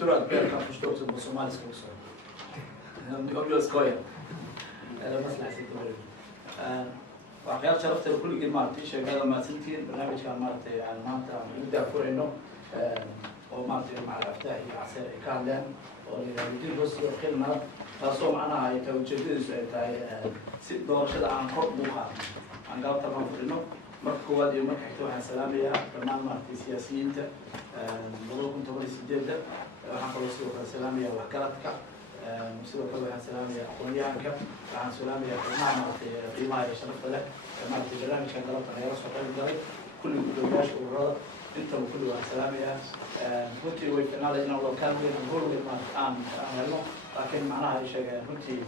دكتور أدبير كان في شتوت بالصومالي سكوسو أبيض سكويا أنا بس نحسيت بقول وأخيرا شرفت كل جيل مارتي شيء هذا ما سنتين برنامج كان مارتي عن مارتي نبدأ فورينو ومارتي مع الأفتاحي عسير كان لين وليدين بس خلنا تصوم أنا هاي توجدين سؤالي ست دور شد عن حب بوها عن قال طبعا فورينو مركواد يوم مركحتوا سلامية برنامج مارتي سياسيين بروكم تبغى سجدة وحنا سوى سلامية وحكرتك سوى كذا سلامية أقوياءك عن سلامية برنامج قيمة شرفت له مارتي برنامج كان قرأت على رأس وقلب كل الدنياش والرضا أنت وكل واحد سلامية كنت ويفنا لنا لو كان من الجول ما الآن أنا لكن معناها شيء كنت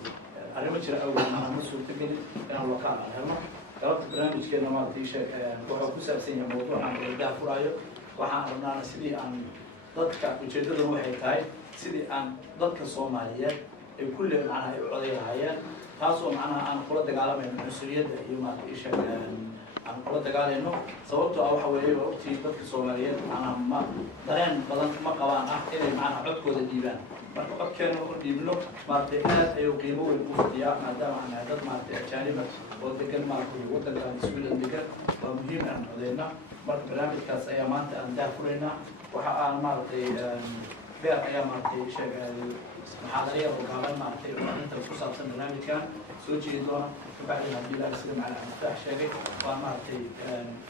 أرمج الأول أنا مسؤول تقول أنا لو كان أنا قرأت برنامج كنا ما في شيء وحنا كسر سنة موضوع عن الدافع رايو وحنا قلنا سيدي عن ضدك وجدنا وحي تاي سيدي عن ضدك الصوماليات كل معناها عضية هاي تاسو معناها أنا قلت على من المسؤولية يوم في شيء عن قلت على إنه صورته أو حواليه وقتي ضدك الصوماليات أنا ما درين بدن ما قوان إلى معناها عدكو الديبان marka codkeenu dhiibno maartay aad ay u qiimo weyn u fadhiyaa maadaama aan dad maartay ajaanib oo degan maartay waddanka Sweden degan waa muhiim aan codeyna marka barnaamijkaas ayaa maanta aan daafurayna waxa aan maartay beer ayaa maartay sheegay محاضرية وقابلنا maartay inta ku saabsan barnaamijkan soo jeedi doona kabacdi hadii la isla macna mafaax sheegay waa maartay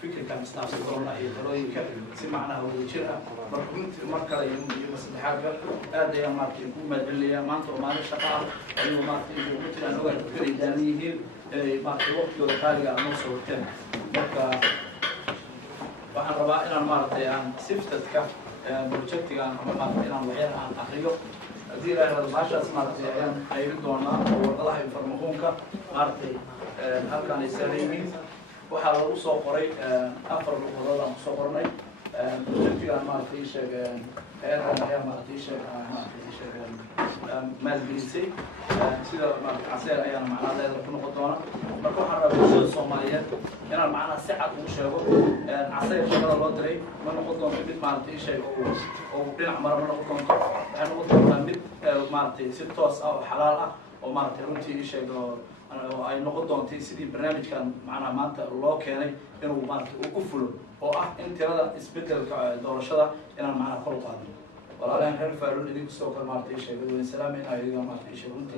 fikirka istaafsi doona iyo talooyinka si macnaha wadajir ah marka iyo maslaxaadka aad ayaan maartay ku madceliya maanta oo maalin shaqo ah ayuu maartay ugu tiraan ogaan fikir daaniyihiin maartay waqtigooda qaaliga ah noo soo wateen marka waxaan rabaa inaan maartay aan siftadka projectiga ama maartay inaan waxyar aan akhriyo هذه هذا العشرة سمعت أيام أيضاً وضلها يفرمونك مارتي هل كان يساليني وحاولوا صقري أفر وضلها صقرني بجد كان مارتي شيء هذا هي مارتي شيء مال بيسي سيدا عسير أيام معنا هذا كنا قطعنا مركو حرب بشر الصوماليات هنا معنا سعة وشهو عسير شغل الله دري ما نقطعنا بيت مارتي شيء أو بين عمر ما نقطعنا أنا نقطعنا بيت مارتي ستوس أو حلالة أو مارتي رنتي شيء أنا أي نقطعنا تيسيدي برنامج كان معنا مانتا الله كاني إنه مارتي وقفله أو أنت هذا إسبتل دور الشدة إن معنا كل قادم والله أنا هل فعلوا لي كسوق المارتي شيء بدون سلام هنا يجي مارتي شيء أنت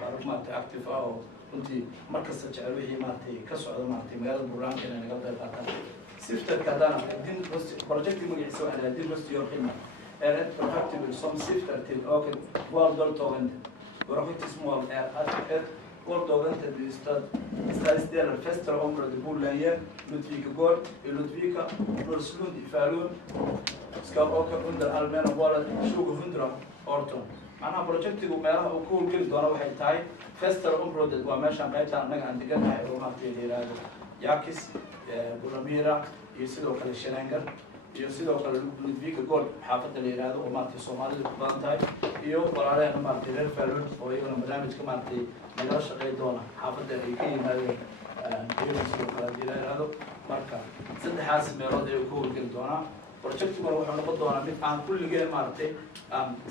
بعرف مارتي أكتف أو أنت مركز تجعله مارتي كسوق مارتي مجال برنامج كنا نقدر نقطع سيفتر كذا الدين بس بروجكت مجلس سوى على الدين بس يورخنا أنت رحت بالصم سيفتر تل أوكي والدول توغند ورحت اسمه والدول توغند استاد الفستر عمر borlänge Ludvika gård i Ludvika Norrslund i Falun ska åka under allmänna valet 2018 macnaha projectigu meelaha uu ku geli doono waxay tahay fester umrooded waa meeshan qaybta anaga aan deganahay oo maartay yiraahdo yakis buramira iyo sidoo kale shelangar iyo sidoo kale Ludvika gård xaafadda la yiraahdo oo maartay Soomaalidu ku badan tahay iyo walaalaha maartay reer Falun oo iyaguna barnaamijka maartay nagala shaqeey doona xaafadda ay ka yimaadeen sidoo kale yiraahdo marka saddexaas meelood ay ku geli doona projectigu wuxuu noqon doonaa mid aan kulligeen maartay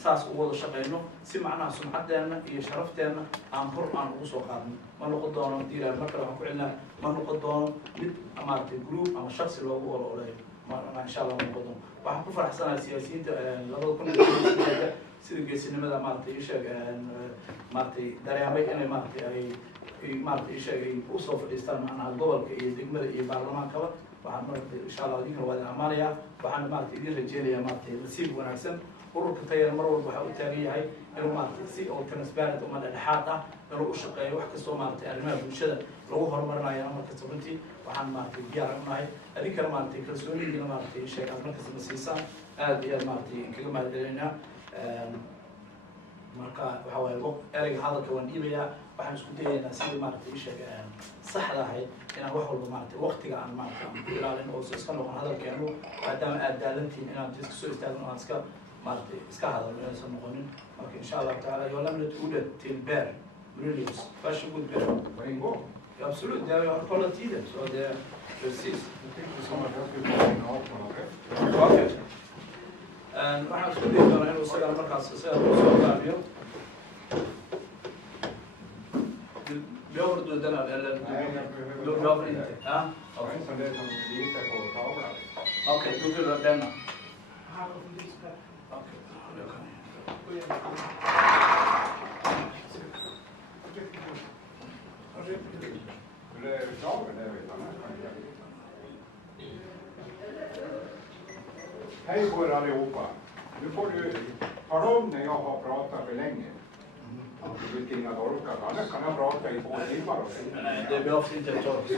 saas u wada shaqeyno si macnaha sumcadeena iyo sharafteena aan hor aan ugu soo qaadno ma noqon doono diiraa marka waxaan ku celinaa ma noqon doono mid maartay group ama shakhsi loogu ololeeyo ma insha Allah ma noqon doono waxaan ku faraxsanahay siyaasiyiinta labada kun sida geesinimada maartay sheeg maartay dareemay inay maartay ay maartay sheegay u soo fadhiistaan macnaha gobolka iyo degmada iyo baarlamaankaba waxaan maartay insha Allah idinka wada amaanaya waxaan maartay idin rajeynayaa maartay nasiib wanaagsan ururka tayar mar walba waxa uu taagan yahay inuu maartay si oo transparent oo dhexdhexaad ah inuu u shaqeeyo wax kastoo maartay arrimaha bulshada lagu horumarinayo markasta runtii waxaan maartay diyaar u nahay adinkana maartay kalsoonidina maartay sheegay markasta ma siisaan aad iyo aad maartay kaga mahadcelinaa marka waxa waaye ereyga hadalka waan dhiibayaa waxaan isku dayaynaa sidii maartay sheegay saxda ahayd inaan wax walba maartay waqtiga aan maartay ku ilaalin oo iska noqon hadalkeenu maadaama aad daalantiin inaan iska soo istaagno aan iska maartay iska hadalno inaysan noqonin marka insha Allah taala yoo lamid u dad til bear brilliance fashion good bear rainbow absolutely they are quality so they precis okay waxaan isku dayi doonaa inuu isagana markaas isaga soo hogaamiyo björn den eller björn inte ja okej då blir det denna Hej på er allihopa. Nu får du tala om när jag har pratat för länge. Vilka inga orkar. Annars kan jag prata i 2 timmar. Nej, det behövs inte tolk.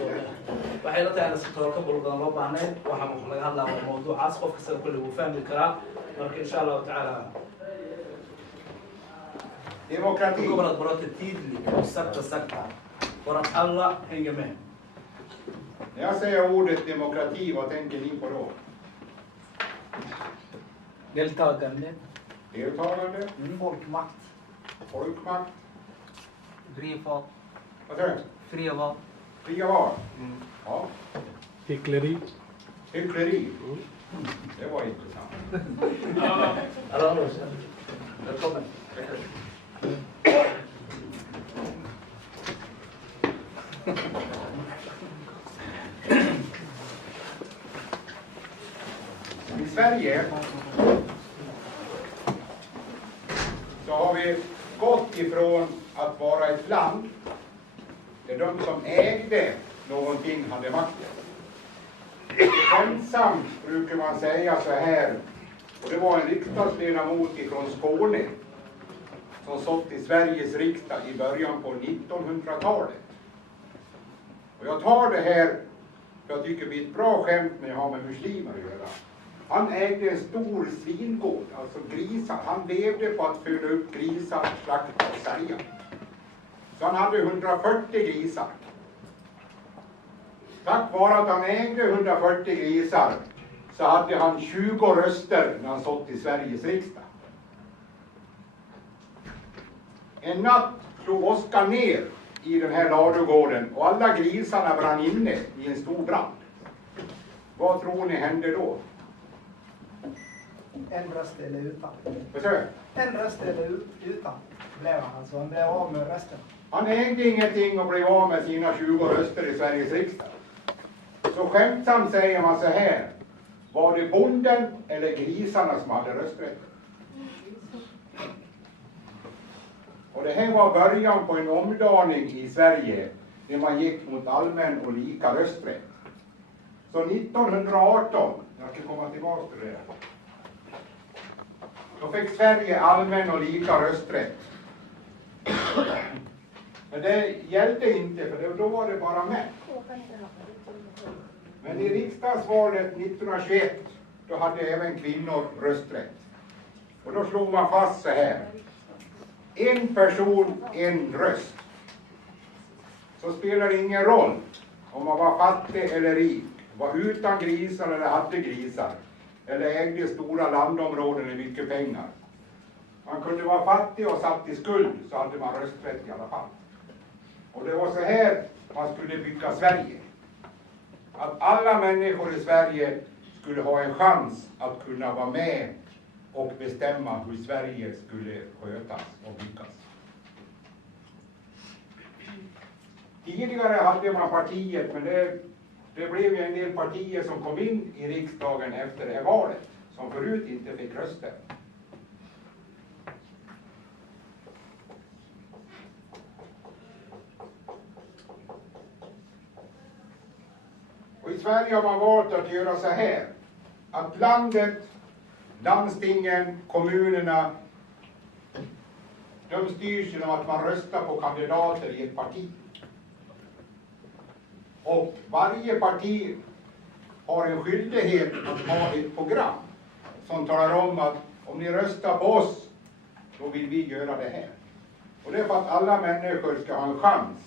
waxay la tahay si tolka buldan loo baahnay waxa laga hadlaa mawduucaas qof kasta kulli uu fahmi karaa marka insha Allah taala Demokrati. kommer att prata tydligt och sakta för att alla hänger med. När jag säger ordet demokrati, vad tänker ni på då? Deltagande, Deltagande, folkmakt, folkmakt, fria val, vad säger du? fria val. Fria val. Ja. Hyckleri. Hyckleri. Det var intressant. Alla välkommen. I Sverige så har vi gått ifrån att vara ett land där de som ägde någonting hade makten. Skämtsamt brukar man säga så här, och det var en riksdagsledamot ifrån Skåne som satt i Sveriges riksdag i början på 1900-talet. Och jag tar det här för jag tycker det är ett bra skämt när jag har med muslimer att göra. Han ägde en stor svingård, alltså grisar. Han levde på att föda upp grisar, slakta och sälja. Så han hade 140 grisar. Tack vare att han ägde 140 grisar så hade han 20 röster när han satt i Sveriges riksdag. En natt slog Oskar ner i den här ladugården och alla grisarna brann inne i en stor brand. Vad tror ni hände då? En röst eller utan. Försök. En röst eller utan blev han alltså. Han blev av med rösten. Han ägde ingenting och blev av med sina 20 röster i Sveriges riksdag. Så skämtsamt säger man så här. Var det bonden eller grisarna som hade rösträtt? Och det här var början på en omdaning i Sverige när man gick mot allmän och lika rösträtt. Så 1918, jag ska komma tillbaka till det. Då fick Sverige allmän och lika rösträtt. Men det gällde inte, för då var det bara män. Men i riksdagsvalet 1921, då hade även kvinnor rösträtt. Och då slog man fast så här. En person, en röst. Så spelar det ingen roll om man var fattig eller rik, var utan grisar eller hade grisar, eller ägde stora landområden med mycket pengar. Man kunde vara fattig och satt i skuld, så hade man rösträtt i alla fall. Och det var så här man skulle bygga Sverige. Att alla människor i Sverige skulle ha en chans att kunna vara med och bestämma hur Sverige skulle skötas och byggas. Tidigare hade man partiet, men det blev ju en del partier som kom in i riksdagen efter det här valet, som förut inte fick röster. Och i Sverige har man valt att göra så här, att landet, landstingen, kommunerna, de styrs genom att man röstar på kandidater i ett parti. Och varje parti har en skyldighet att ha ett program som talar om att om ni röstar på oss, då vill vi göra det här. Och det är för att alla människor ska ha en chans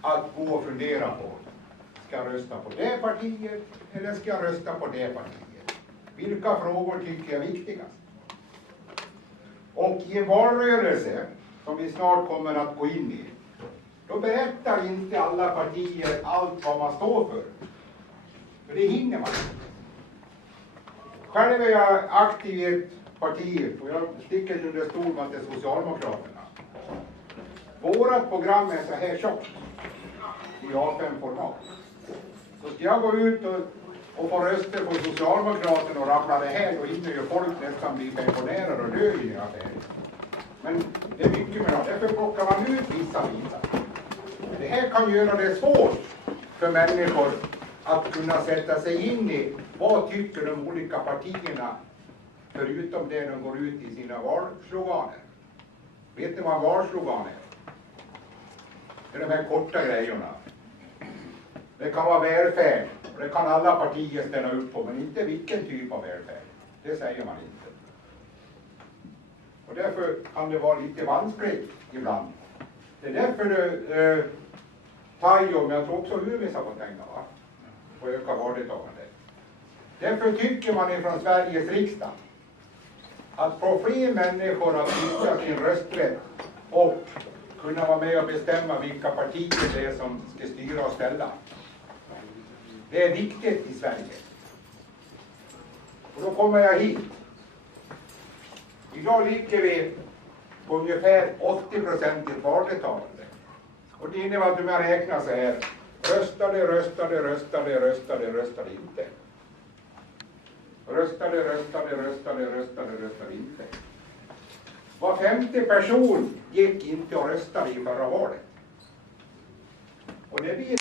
att gå och fundera på, ska jag rösta på det partiet eller ska jag rösta på det partiet? Vilka frågor tycker jag är viktigast? Och i en valrörelse som vi snart kommer att gå in i, då berättar inte alla partier allt vad man står för. För det hinner man inte. Själv är jag aktiv i ett parti, och jag sticker under stol med att det är Socialdemokraterna. Vårat program är så här tjockt i A5-format. Så ska jag gå ut och få röster på Socialdemokraterna och rabbla det här, då hinner ju folk nästan bli pensionärer och dö i affärer. Men det är mycket med det. Därför plockar man ut vissa bitar. Det här kan göra det svårt för människor att kunna sätta sig in i vad tycker de olika partierna, förutom det de går ut i sina valsloganer. Vet ni vad en valslogan är? Det är de här korta grejerna. Det kan vara välfärd, och det kan alla partier ställa upp på, men inte vilken typ av välfärd. Det säger man inte. Och därför kan det vara lite vanskligt ibland. Det är därför Tajo, men jag tror också Umis har fått pengar, va? Och öka valdeltagande. Därför tycker man ifrån Sveriges riksdag att få fler människor att nyttja sin rösträtt och kunna vara med och bestämma vilka partier det är som ska styra och ställa. Det är viktigt i Sverige. Och då kommer jag hit. Idag ligger vi på ungefär 80% valdeltagande. Och det innebär att om jag räknar så här: röstade inte. Röstade inte. Var femte person gick inte och röstade i förra valet. Och det blir...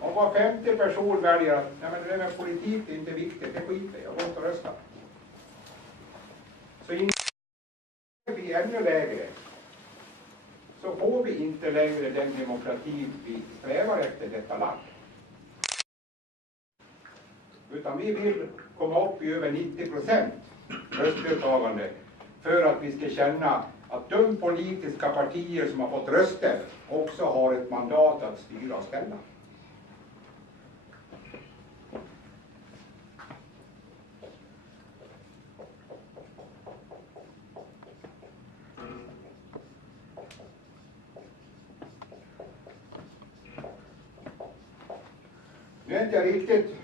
Om var femte person väljer att nej, men det där med politik är inte viktigt, det skiter jag går inte och röstar. Så innan det blir ännu lägre så får vi inte längre den demokrati vi strävar efter detta land. Utan vi vill komma upp i över 90% röstdeltagande för att vi ska känna att de politiska partier som har fått röster också har ett mandat att styra och ställa. Nu är inte jag riktigt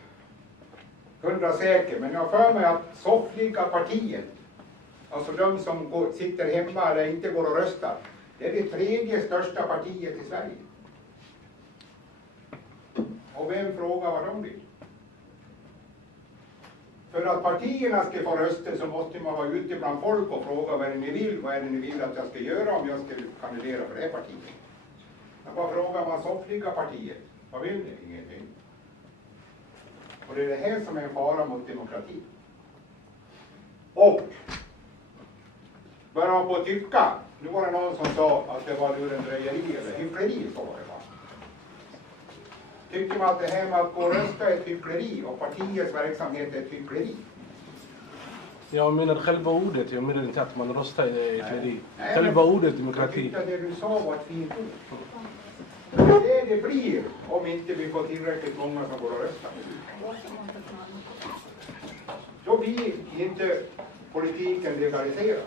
100 säker, men jag har för mig att soffliga partiet, alltså de som sitter hemma eller inte går och röstar, det är det tredje största partiet i Sverige. Och vem frågar vad de vill? För att partierna ska få röster så måste man vara ute bland folk och fråga vad är det ni vill, vad är det ni vill att jag ska göra om jag ska kandidera för det partiet. Men vad frågar man soffliga partiet? Vad vill ni? Ingenting. Och det är det här som är en fara mot demokrati. Och börjar man på att tycka, nu var det någon som sa att det var lurendrejeri eller hyckleri, så var det, va? Tycker man att det här med att gå och rösta är ett hyckleri och partiets verksamhet är ett hyckleri? Jag menar själva ordet, jag menar inte att man röstar är hyckleri. Själva ordet demokrati. Jag tyckte att det du sa var ett fint ord. Det är det blir om inte vi får tillräckligt många som går och röstar. Då blir inte politiken legaliserad.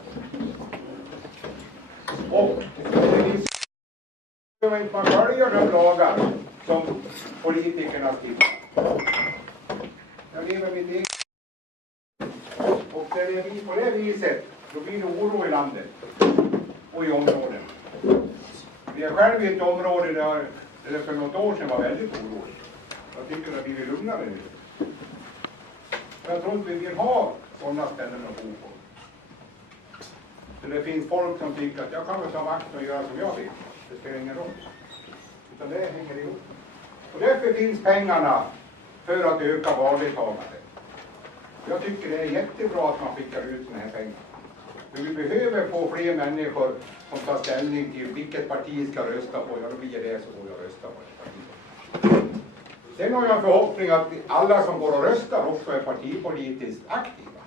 Och det finns man följer de lagar som politikerna skriver. Jag lever mitt eget. Och när det blir på det viset, då blir det oro i landet och i områden. Vi är själv i ett område där det för något år sedan var väldigt oroligt. Jag tycker att vi vill lugnare nu. Jag tror inte vi vill ha sådana ställen att bo på. Så det finns folk som tycker att jag kan väl ta makten och göra som jag vill. Det spelar ingen roll. Utan det hänger ihop. Och därför finns pengarna för att öka valdeltagandet. Jag tycker det är jättebra att man skickar ut sådana här pengar. För vi behöver få fler människor som tar ställning till vilket parti ska rösta på. Ja, då blir det så går jag rösta på det partiet. Sen har jag en förhoppning att alla som går och röstar också är partipolitiskt aktiva.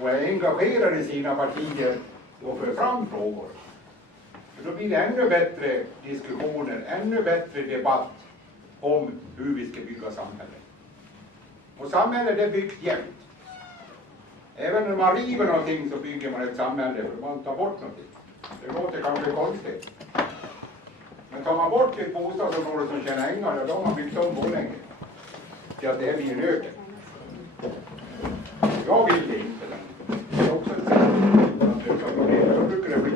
Och är engagerade i sina partier och för fram frågor. För då blir det ännu bättre diskussioner, ännu bättre debatt om hur vi ska bygga samhället. Och samhället det byggs jämt. Även när man river någonting så bygger man ett samhälle för man tar bort någonting. Det låter kanske konstigt. Men tar man bort ett bostadsområde som känner ängar, då har man byggt om borlänge. till att det här blir en öken. Jag vill det inte. Det är också ett sätt att lösa problemet. Då brukar det bli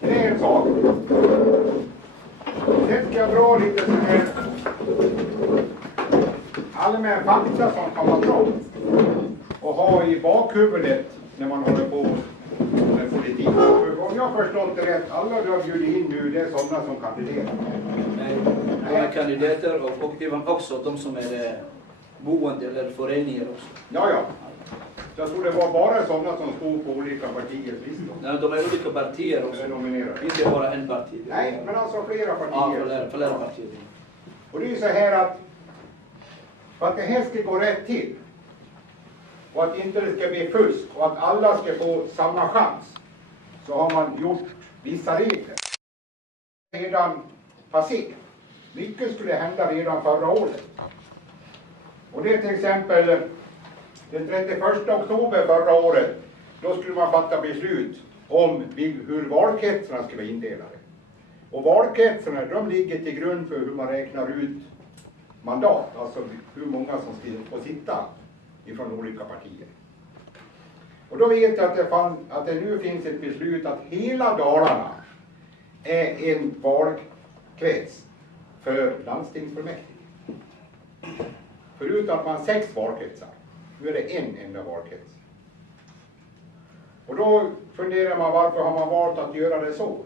det är en sak. Sen ska jag dra lite sån här allmän fakta som kan vara bra och ha i bakhuvudet när man håller på med politik. För om jag har förstått det rätt, alla du har bjudit in nu, det är sådana som kandiderar. Nej, våra kandidater och även också de som är boende eller föreningar också. Ja. Jag tror det var bara sådana som stod på olika partiers listor. Nej, de är olika partier också. Nominerade. Inte bara en parti. Nej, men alltså flera partier. Ja, flera partier. Och det är ju så här att för att det här ska gå rätt till och att inte det ska bli fusk och att alla ska få samma chans så har man gjort vissa regler. Redan passé. Mycket skulle hända redan förra året. Och det är till exempel den 31 oktober förra året, då skulle man fatta beslut om hur valkretsarna ska vara indelade. Och valkretsarna, de ligger till grund för hur man räknar ut mandat, alltså hur många som ska få sitta ifrån olika partier. Och då vet jag att det nu finns ett beslut att hela Dalarna är en valkrets för landstingsfullmäktige. Förut att man 6 valkretsar. Nu är det en enda valkrets. Och då funderar man varför har man valt att göra det så?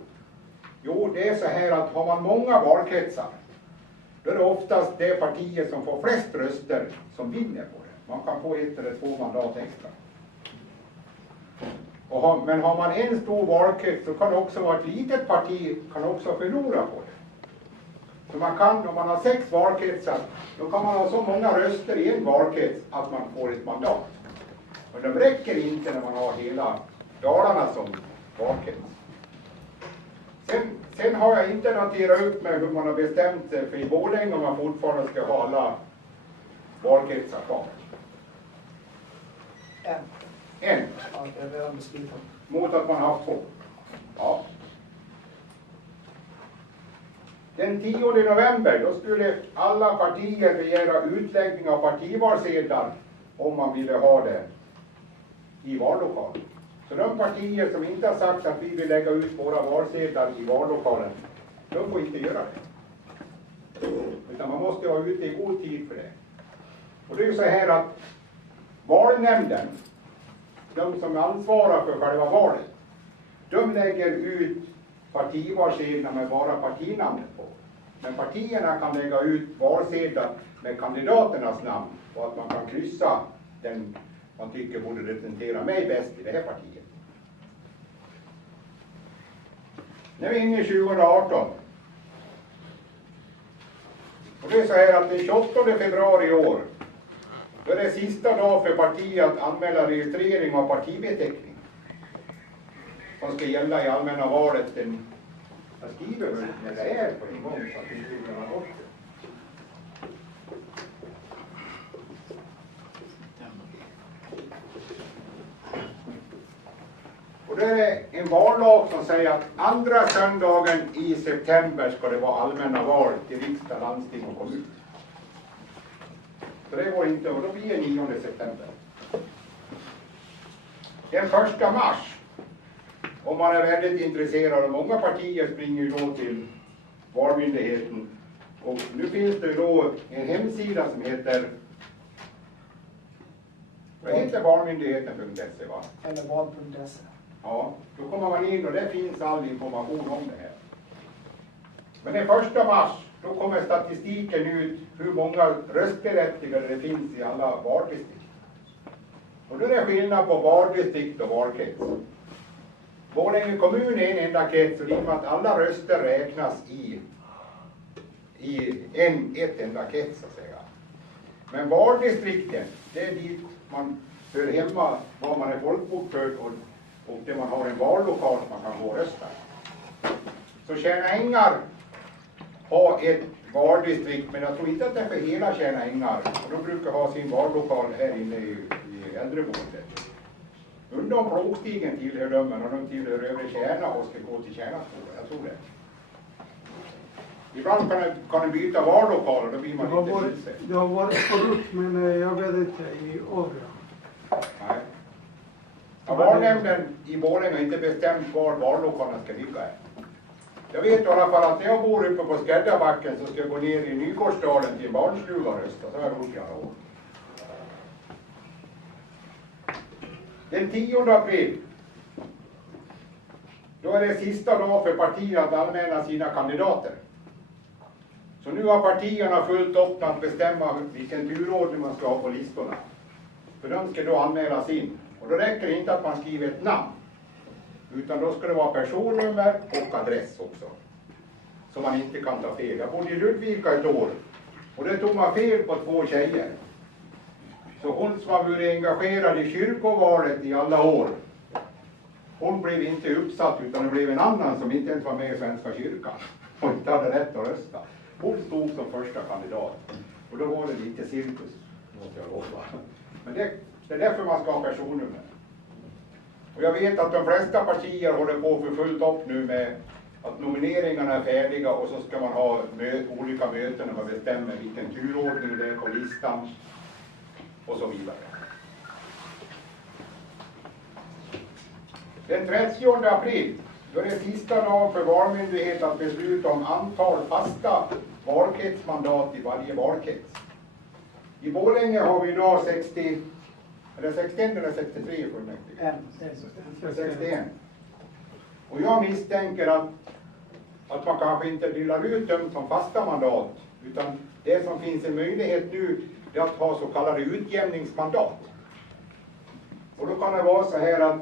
Jo, det är så här att har man många valkretsar då är det oftast det partiet som får flest röster som vinner på det. Man kan få 1 eller 2 mandat extra. Men har man en stor valkrets så kan det också vara ett litet parti kan också förlora på det. Så man kan, om man har 6 valkretsar, då kan man ha så många röster i en valkrets att man får ett mandat. Men det räcker inte när man har hela Dalarna som valkrets. Sen har jag inte noterat upp med hur man har bestämt sig för i Borlänge om man fortfarande ska ha alla valkretsar kvar. En. Ja, det är redan beslutat. Mot att man har haft 2. Ja. Den 10 november då skulle alla partier begära utläggning av partivalsedlar om man ville ha det i vallokalen. Så de partier som inte har sagt att vi vill lägga ut våra valsedlar i vallokalen, de får inte göra det. Utan man måste vara ute i god tid för det. Och det är ju så här att valnämnden, de som ansvarar för själva valet, de lägger ut partivalsedlar med bara partinamnet på. Men partierna kan lägga ut valsedlar med kandidaternas namn och att man kan kryssa den man tycker borde representera mig bäst i det här partiet. Nu är vi inne i 2018. Och det är så här att den 28 februari i år då är det sista dag för partiet att anmäla registrering av partibeteckning som ska gälla i allmänna valet. Jag skriver väl när det är på en gång så att det inte glömmer bort det. Och det är en vallag som säger att andra söndagen i september ska det vara allmänna val till riksdag, landsting och kommun. Så det går inte, och då blir det 9 september. Den 1 mars, om man är väldigt intresserad, och många partier springer ju då till valmyndigheten. Och nu finns det då en hemsida som heter, vad heter valmyndigheten.se va? Eller vad.se. Ja, då kommer man in och där finns all information om det här. Men den 1 mars, då kommer statistiken ut hur många röstberättigade det finns i alla valdistrikt. Och då är det skillnad på valdistrikt och valkrets. Borlänge kommun är en enda krets och det innebär att alla röster räknas i ett enda krets så att säga. Men valdistrikten, det är dit man hör hemma, var man är folkbokförd och där man har en vallokal som man kan gå och rösta. Så Tjärnaängar har ett valdistrikt, men jag tror inte att det är för hela Tjärnaängar. Och de brukar ha sin vallokal här inne i äldreboendet. Under om Plågstigen tillhör de, och de tillhör övre Tjärna och ska gå till Tjärnaskolan, jag tror det. Ibland kan det byta vallokal och då blir man inte vilse. Det har varit förut, men jag vet inte i övriga. Nej. Ja, valnämnden i Borlänge har inte bestämt var vallokalen ska ligga. Jag vet i alla fall att när jag bor uppe på Skräddarbacken så ska jag gå ner i Nygårdsdalen till en barnstuga och rösta. Så har jag gjort i alla år. Den 10 april, då är det sista dag för partierna att anmäla sina kandidater. Så nu har partierna fullt upp att bestämma vilken turordning man ska ha på listorna. För de ska då anmälas in. Och då räcker det inte att man skriver ett namn. Utan då ska det vara personnummer och adress också. Så man inte kan ta fel. Jag bodde i Ludvika ett år. Och det tog man fel på 2 tjejer. Så hon som har varit engagerad i kyrkovalet i alla år. Hon blev inte uppsatt utan det blev en annan som inte ens var med i Svenska kyrkan. Och inte hade rätt att rösta. Hon stod som första kandidat. Och då var det lite cirkus. Måste jag lova. Men det är därför man ska ha personnummer. Och jag vet att de flesta partier håller på för fullt upp nu med att nomineringarna är färdiga och så ska man ha olika möten när man bestämmer vilken turordning det är på listan och så vidare. Den 30 april, då är det sista dagen för valmyndighet att besluta om antal fasta valkretsmandat i varje valkrets. I Borlänge har vi idag 60, eller 61 eller 63 i fullmäktige? 61. Och jag misstänker att man kanske inte delar ut dem som fasta mandat, utan det som finns en möjlighet nu är att ha så kallade utjämningsmandat. Och då kan det vara så här att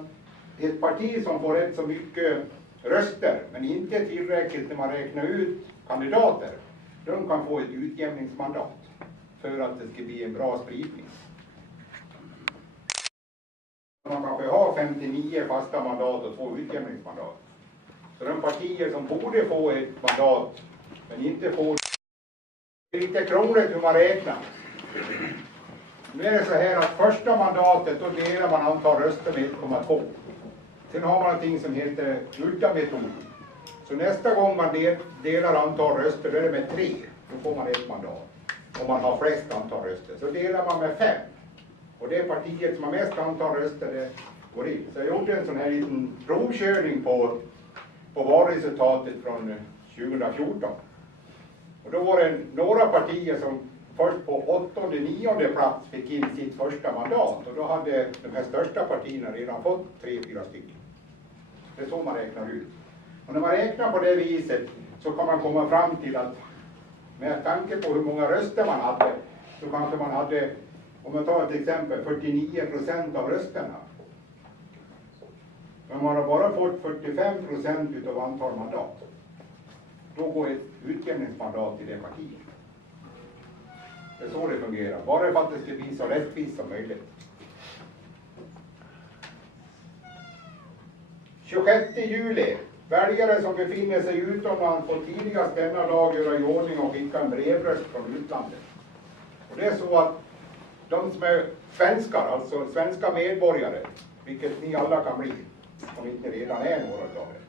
ett parti som får rätt så mycket röster, men inte tillräckligt när man räknar ut kandidater, de kan få ett utjämningsmandat för att det ska bli en bra spridning. Man kanske har 59 fasta mandat och 2 utjämningsmandat. Så de partier som borde få ett mandat men inte får, det är lite krångligt hur man räknar. Nu är det så här att första mandatet då delar man antal röster med 1,2. Sen har man någonting som heter udda metod. Så nästa gång man delar antal röster då är det med 3. Då får man ett mandat. Om man har flest antal röster. Så delar man med 5. Och det partiet som har mest antal röster det går in. Så jag gjorde en sån här liten provkörning på valresultatet från 2014. Och då var det några partier som först på 8:e, 9:e plats fick in sitt första mandat. Och då hade de här största partierna redan fått 3-4 stycken. Det är så man räknar ut. Och när man räknar på det viset så kan man komma fram till att med tanke på hur många röster man hade så kanske man hade, om man tar ett exempel, 49% av rösterna. Men man har bara fått 45% av antal mandat. Då går ett utjämningsmandat till det partiet. Det är så det fungerar. Bara för att det ska bli så rättvist som möjligt. 26 juli. Väljare som befinner sig utomlands får tidigast denna dag göra i ordning och skicka en brevröst från utlandet. Och det är så att de som är svenskar, alltså svenska medborgare, vilket ni alla kan bli, om inte redan är några av er.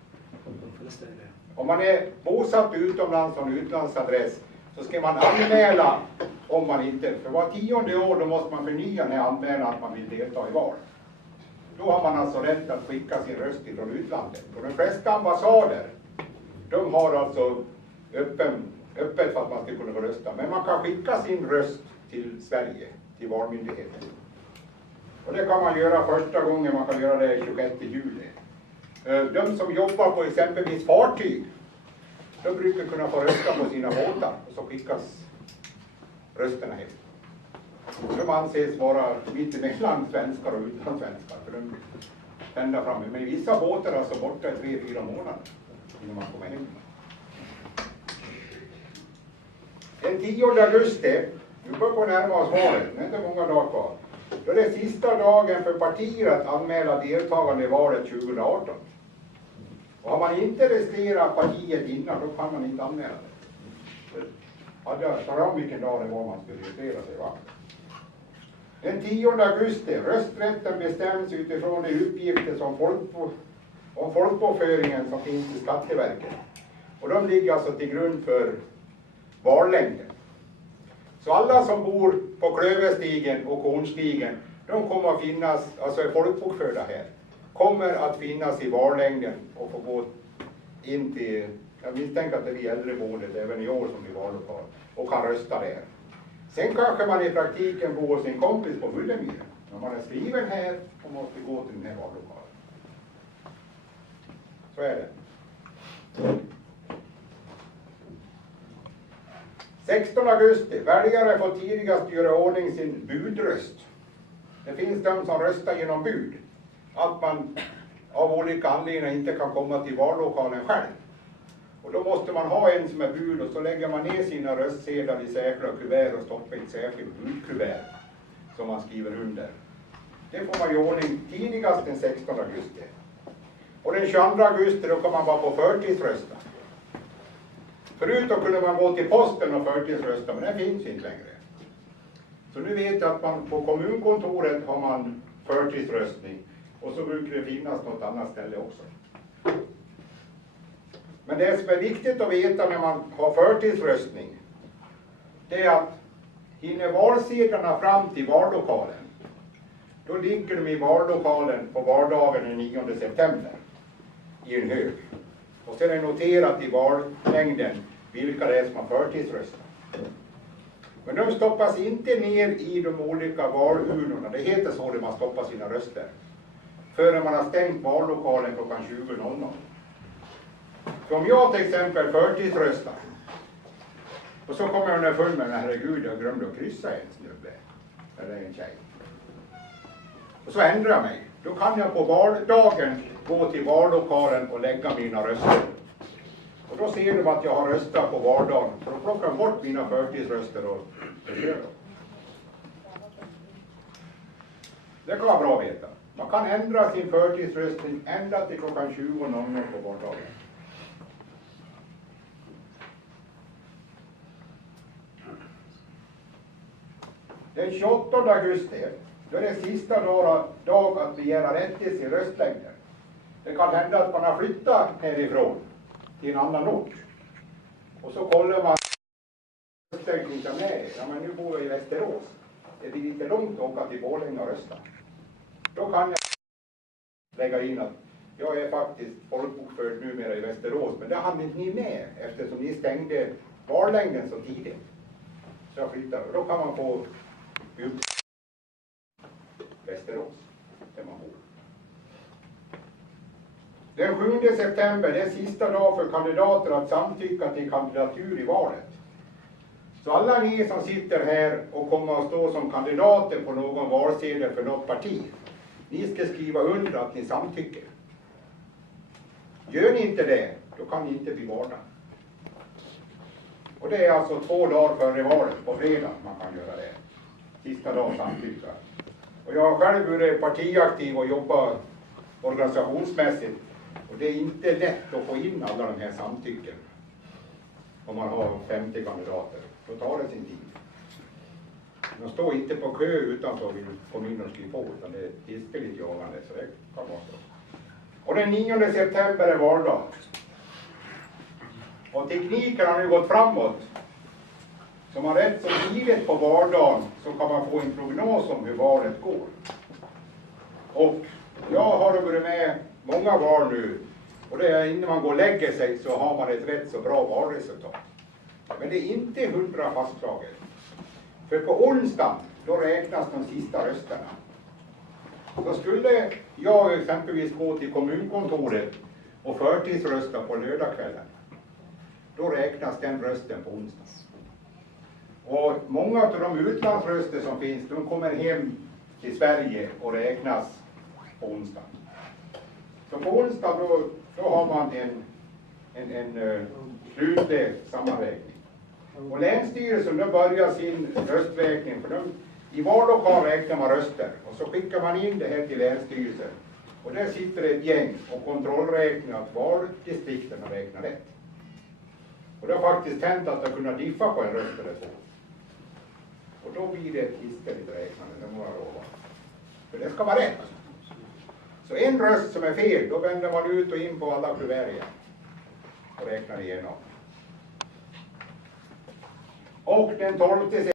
Om man är bosatt utomlands och en utlandsadress så ska man anmäla om man inte, för var 10:e år då måste man förnya den här anmälan att man vill delta i val. Då har man alltså rätt att skicka sin röst från utlandet. Och de flesta ambassader, de har alltså öppet för att man ska kunna få rösta. Men man kan skicka sin röst till Sverige, till valmyndigheten. Och det kan man göra första gången, man kan göra det 26 juli. De som jobbar på exempelvis fartyg, de brukar kunna få rösta på sina båtar och så skickas rösterna hem. De anses vara mitt emellan svenskar och utlandssvenskar, för de ända framme. Men vissa båtar är alltså borta i 3-4 månader innan man kommer hem. Den 10 augusti, nu börjar på närma oss valet, det är inte många dagar kvar. Då är det sista dagen för partier att anmäla deltagande i valet 2018. Och har man inte registrerat partiet innan, då kan man inte anmäla det. Ja, jag tar om vilken dag det var man skulle registrera sig, va? Den 10 augusti, rösträtten bestäms utifrån de uppgifter som om folkbokföringen som finns i Skatteverket. Och de ligger alltså till grund för vallängden. Så alla som bor på Klöverstigen och Kornstigen, de kommer att finnas, alltså är folkbokförda här, kommer att finnas i vallängden och få gå in till, jag misstänker att det blir äldreboendet även i år som blir vallokal, och kan rösta där. Sen kanske man i praktiken bor hos sin kompis på Bullemyren, när man är skriven här och måste gå till den här vallokalen. Så är det. 16 augusti, väljare får tidigast göra ordning sin budröst. Det finns de som röstar genom bud. Att man av olika anledningar inte kan komma till vallokalen själv. Och då måste man ha en som är bud och så lägger man ner sina röstsedlar i särskilda kuvert och stoppar i ett särskilt budkuvert som man skriver under. Det får man göra ordning tidigast den 16 augusti. Och den 22 augusti då kan man vara på förtidsrösta. Förut då kunde man gå till posten och förtidsrösta, men det finns inte längre. Så nu vet jag att man på kommunkontoret har man förtidsröstning och så brukar det finnas något annat ställe också. Men det som är viktigt att veta när man har förtidsröstning, det är att hinner valsedlarna fram till vallokalen, då ligger de i vallokalen på vardagen den 9 september i en hög. Och sen är noterat i vallängden vilka det är som har förtidsröstat. Men de stoppas inte ner i de olika valurnorna, det heter så när man stoppar sina röster, förrän man har stängt vallokalen klockan 20.00. Så om jag till exempel förtidsröstar och så kommer jag underfund med, herregud jag glömde att kryssa en snubbe eller en tjej. Och så ändrar jag mig. Då kan jag på valdagen gå till vallokalen och lägga mina röster. Och då ser de att jag har röstat på valdagen. För då plockar jag bort mina förtidsröster och kör dem. Det kan vara bra att veta. Man kan ändra sin förtidsröstning ända till klockan 20.00 på valdagen. Den 28 augusti, då är det sista dag att begära rättelse i röstlängden. Det kan hända att man har flyttat härifrån till en annan ort. Och så kollar man röstlängden inte med. Ja, men nu bor jag i Västerås. Det blir lite långt att åka till Borlänge och rösta. Då kan jag lägga in att jag är faktiskt folkbokförd numera i Västerås. Men det hann inte ni med eftersom ni stängde vallängden så tidigt. Så jag flyttar och då kan man få ut Västerås där man bor. Den 7 september det är sista dag för kandidater att samtycka till kandidatur i valet. Så alla ni som sitter här och kommer att stå som kandidater på någon valsedel för något parti, ni ska skriva under att ni samtycker. Gör ni inte det, då kan ni inte bli valda. Och det är alltså 2 dagar före valet, på fredag man kan göra det. Sista dagen samtycka. Och jag har själv varit partiaktiv och jobbat organisationsmässigt. Och det är inte lätt att få in alla de här samtycken. Om man har 50 kandidater. Då tar det sin tid. Man står inte på kö utanför vill komma in och skriva på. Utan det är hiskeligt jagande. Så det kan vara så. Och den 9 september är valdag. Och tekniken har nu gått framåt. Så man rätt så tidigt på vardagen så kan man få en prognos om hur valet går. Och jag har varit med många val nu. Och det är innan man går och lägger sig så har man ett rätt så bra valresultat. Men det är inte 100 fastslaget. För på onsdag då räknas de sista rösterna. Så skulle jag exempelvis gå till kommunkontoret och förtidsrösta på lördagskvällen. Då räknas den rösten på onsdag. Och många av de utlandsröster som finns, de kommer hem till Sverige och räknas på onsdag. Så på onsdag då har man en slutlig sammanräkning. Och länsstyrelsen då börjar sin rösträkning, för i vallokal räknar man röster och så skickar man in det här till länsstyrelsen. Och där sitter ett gäng och kontrollräknar att valdistrikten har räknat rätt. Och det har faktiskt hänt att det har kunnat diffa på en röst eller 2. Och då blir det ett hiskeligt räknande, det må jag lova. För det ska vara rätt. Så en röst som är fel, då vänder man ut och in på alla kuvert igen. Och räknar igenom. Och den 12